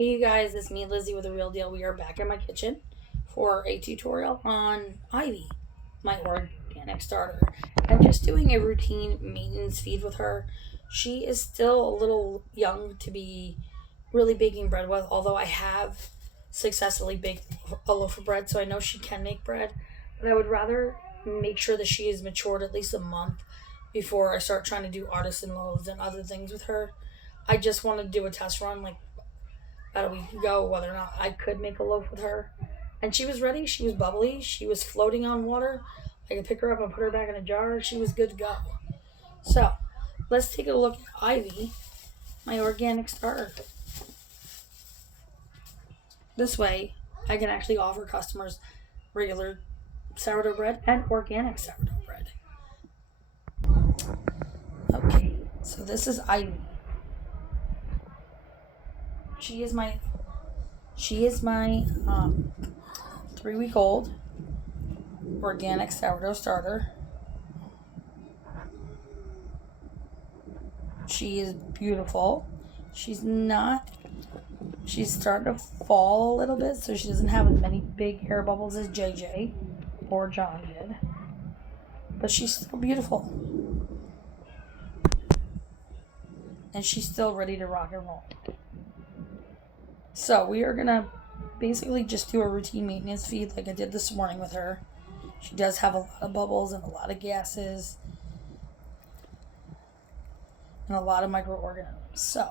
Hey you guys, it's me Lizzie with The Real Deal. We are back in my kitchen for a tutorial on Ivy, my organic starter. I'm just doing a routine maintenance feed with her. She is still a little young to be really baking bread with, although I have successfully baked a loaf of bread, so I know she can make bread. But I would rather make sure that she is matured at least a month before I start trying to do artisan loaves and other things with her. I just want to do a test run like about a week ago whether or not I could make a loaf with her. And she was ready. She was bubbly. She was floating on water. I could pick her up and put her back in a jar. She was good to go. So let's take a look at Ivy, my organic starter. This way, I can actually offer customers regular sourdough bread and organic sourdough bread. Okay, so this is Ivy. She is my 3-week old organic sourdough starter. She is beautiful. She's starting to fall a little bit, so she doesn't have as many big air bubbles as JJ or John did. But she's still beautiful. And she's still ready to rock and roll. So we are going to basically just do a routine maintenance feed like I did this morning with her. She does have a lot of bubbles and a lot of gases and a lot of microorganisms. So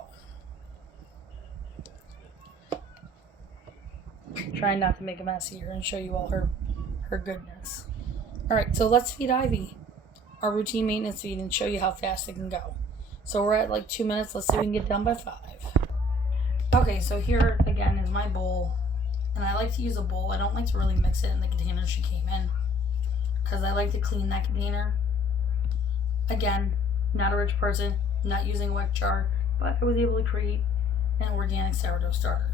trying not to make a mess here and show you all her goodness. Alright, so let's feed Ivy our routine maintenance feed and show you how fast it can go. So we're at like 2 minutes. Let's see if we can get done by 5. Okay, so here again is my bowl. And I like to use a bowl. I don't like to really mix it in the container she came in, because I like to clean that container. Again, not a rich person, not using a wet jar, but I was able to create an organic sourdough starter.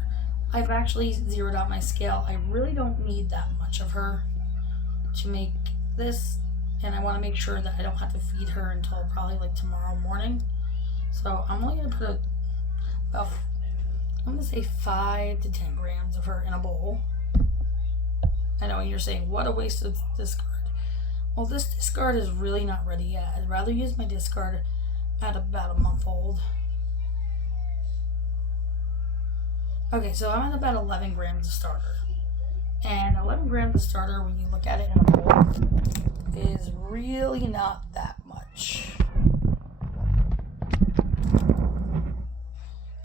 I've actually zeroed out my scale. I really don't need that much of her to make this, and I want to make sure that I don't have to feed her until probably like tomorrow morning. So I'm only going to put about, I'm going to say 5 to 10 grams of her in a bowl. I know you're saying, what a waste of discard. Well, this discard is really not ready yet. I'd rather use my discard at about a month old. Okay, so I'm at about 11 grams of starter. And 11 grams of starter, when you look at it in a bowl, is really not that much.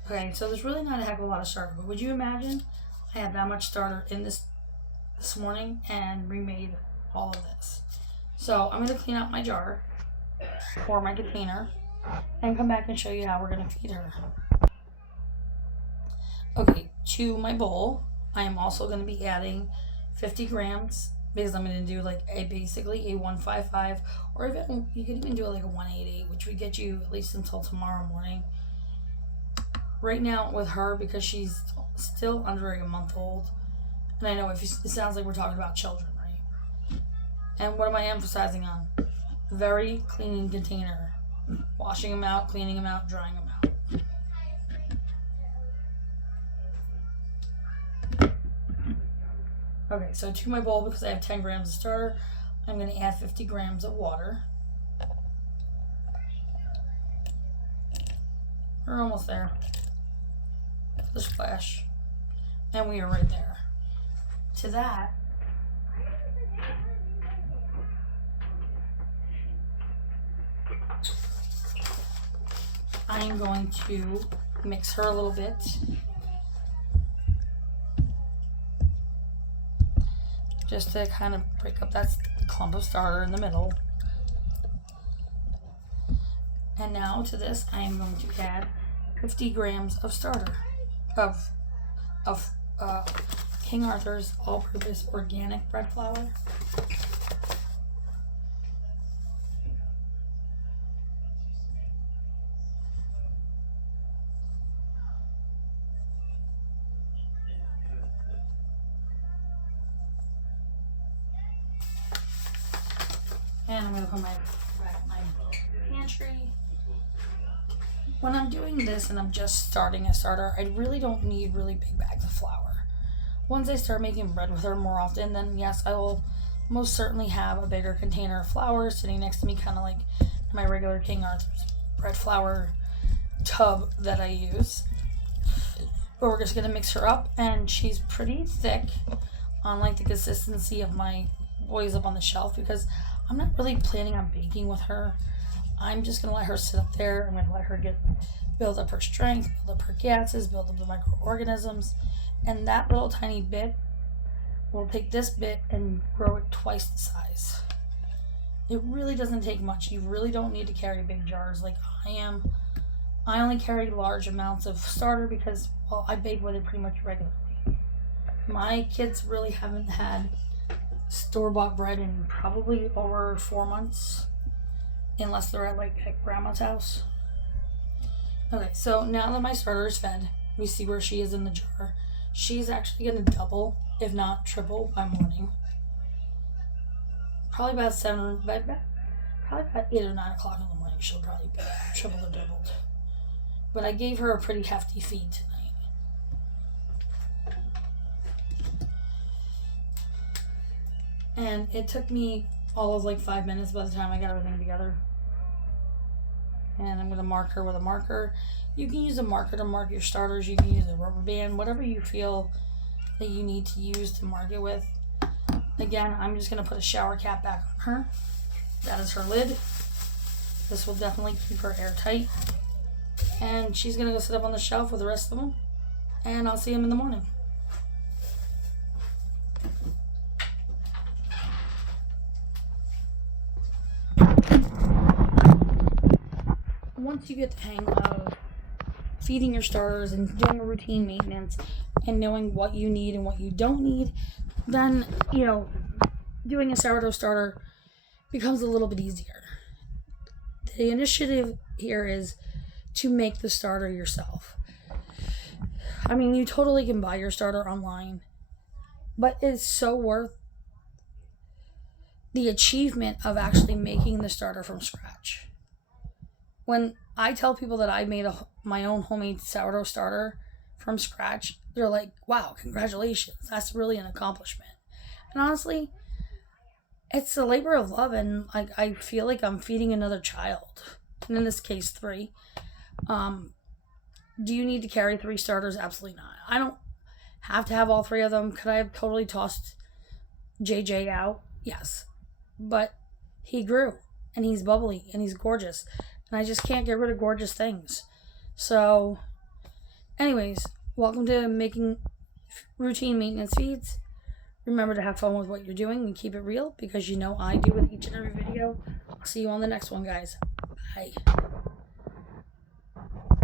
Okay, so there's really not a heck of a lot of starter, but would you imagine I had that much starter in this morning and remade all of this? So I'm going to clean out my jar or my container and come back and show you how we're going to feed her. Okay, to my bowl, I am also going to be adding 50 grams because I'm going to do like basically a 155, or even you could even do it like a 188, which would get you at least until tomorrow morning. Right now with her, because she's still under a month old, and I know it sounds like we're talking about children, right? And what am I emphasizing on? Very clean container. Washing them out, cleaning them out, drying them out. Okay, so to my bowl, because I have 10 grams of starter, I'm going to add 50 grams of water. We're almost there. The splash. And we are right there. To that, I am going to mix her a little bit. Just to kind of break up that clump of starter in the middle. And now to this, I am going to add 50 grams of starter of King Arthur's all-purpose organic bread flour. And I'm going to put my pantry. when I'm doing this and I'm just starting a starter, I really don't need really big bags of flour. Once I start making bread with her more often, then yes, I will most certainly have a bigger container of flour sitting next to me, kind of like my regular King Arthur's bread flour tub that I use. But we're just gonna mix her up, and she's pretty thick on like the consistency of my boys up on the shelf, because I'm not really planning on baking with her. I'm just gonna let her sit up there. I'm gonna let her build up her strength, build up her gases, build up the microorganisms, and that little tiny bit will take this bit and grow it twice the size. It really doesn't take much. You really don't need to carry big jars like I am. I only carry large amounts of starter because, well, I bake with it pretty much regularly. My kids really haven't had store-bought bread in probably over 4 months, unless they're at grandma's house. Okay, so now that my starter is fed, we see where she is in the jar. She's actually going to double, if not triple, by morning. Probably about 8 or 9 o'clock in the morning, she'll probably be triple or doubled. But I gave her a pretty hefty feed tonight. And it took me all of 5 minutes by the time I got everything together. And I'm going to mark her with a marker. You can use a marker to mark your starters. You can use a rubber band, whatever you feel that you need to use to mark it with. Again, I'm just going to put a shower cap back on her. That is her lid. This will definitely keep her airtight. And she's going to go sit up on the shelf with the rest of them. And I'll see them in the morning. Once you get the hang of feeding your starters and doing a routine maintenance and knowing what you need and what you don't need, then, doing a sourdough starter becomes a little bit easier. The initiative here is to make the starter yourself. I mean, you totally can buy your starter online, but it's so worth the achievement of actually making the starter from scratch. When I tell people that I made my own homemade sourdough starter from scratch, they're like, wow, congratulations. That's really an accomplishment. And honestly, it's a labor of love, and I feel like I'm feeding another child. And in this case, 3. Do you need to carry 3 starters? Absolutely not. I don't have to have all 3 of them. Could I have totally tossed JJ out? Yes. But he grew, and he's bubbly, and he's gorgeous. And I just can't get rid of gorgeous things. So, anyways, welcome to making routine maintenance feeds. Remember to have fun with what you're doing and keep it real, because I do with each and every video. I'll see you on the next one, guys. Bye.